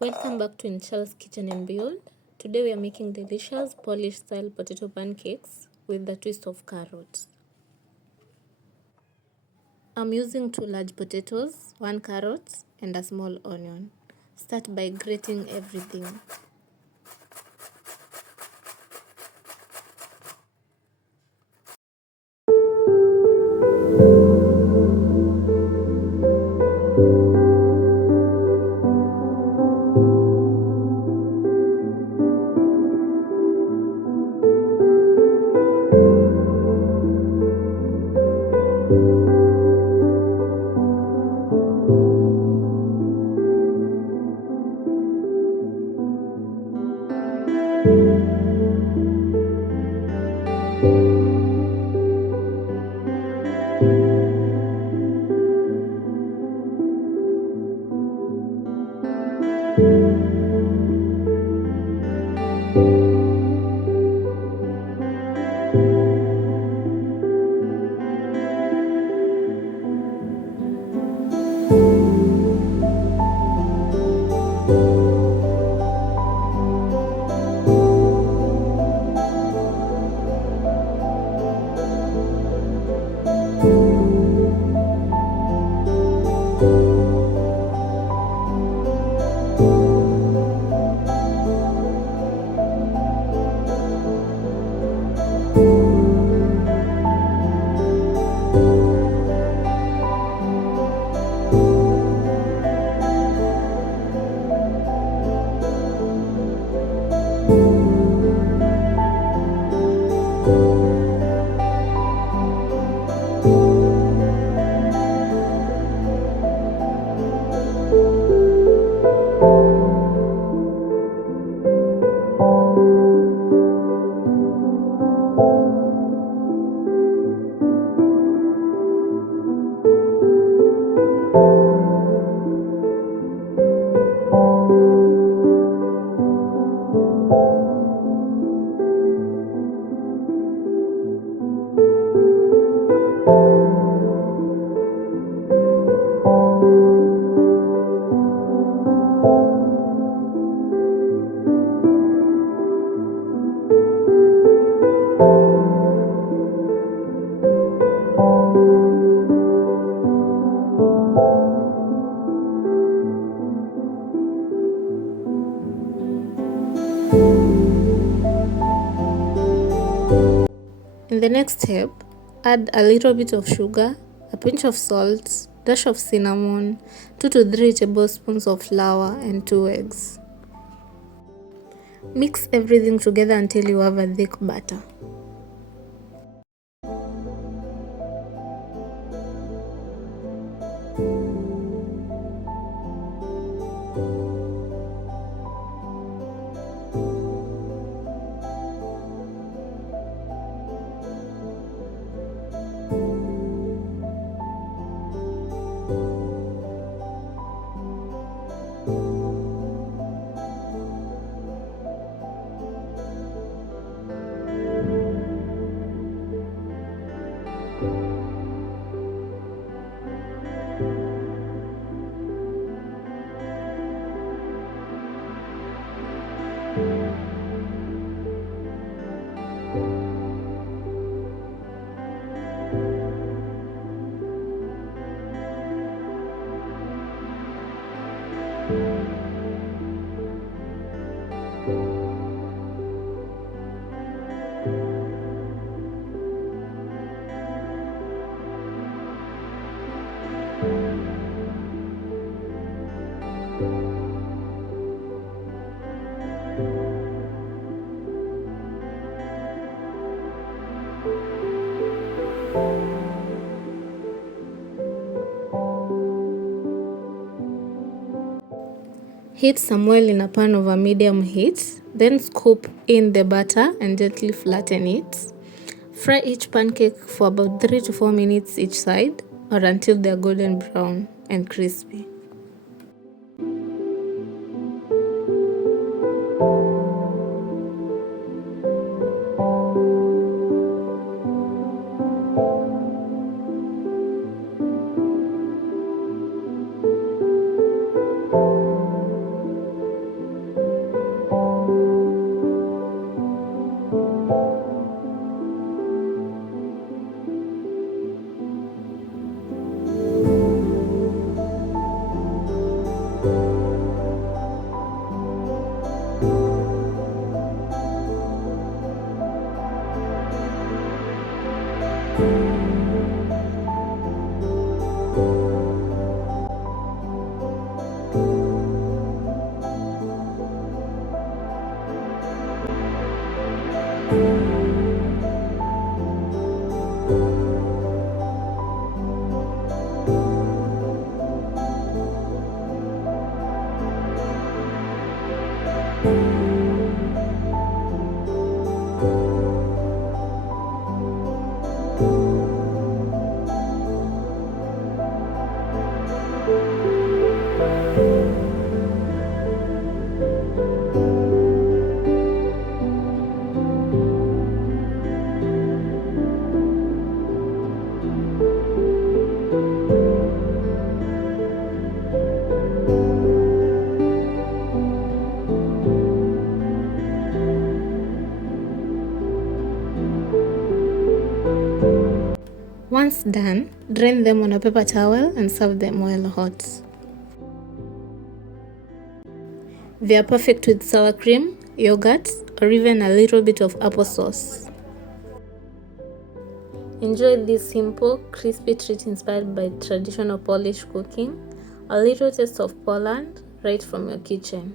Welcome back to Inchal's Kitchen and Beyond. Today we are making delicious Polish style potato pancakes with a twist of carrots. I'm using 2 large potatoes, 1 carrot and a small onion. Start by grating everything. In the next step, add a little bit of sugar, a pinch of salt, dash of cinnamon, 2 to 3 tablespoons of flour and 2 eggs. Mix everything together until you have a thick batter. Heat some oil in a pan over medium heat, then scoop in the batter and gently flatten it. Fry each pancake for about 3 to 4 minutes each side or until they are golden brown and crispy. Once done, drain them on a paper towel and serve them while hot. They are perfect with sour cream, yogurt, or even a little bit of applesauce. Enjoy this simple, crispy treat inspired by traditional Polish cooking, a little taste of Poland right from your kitchen.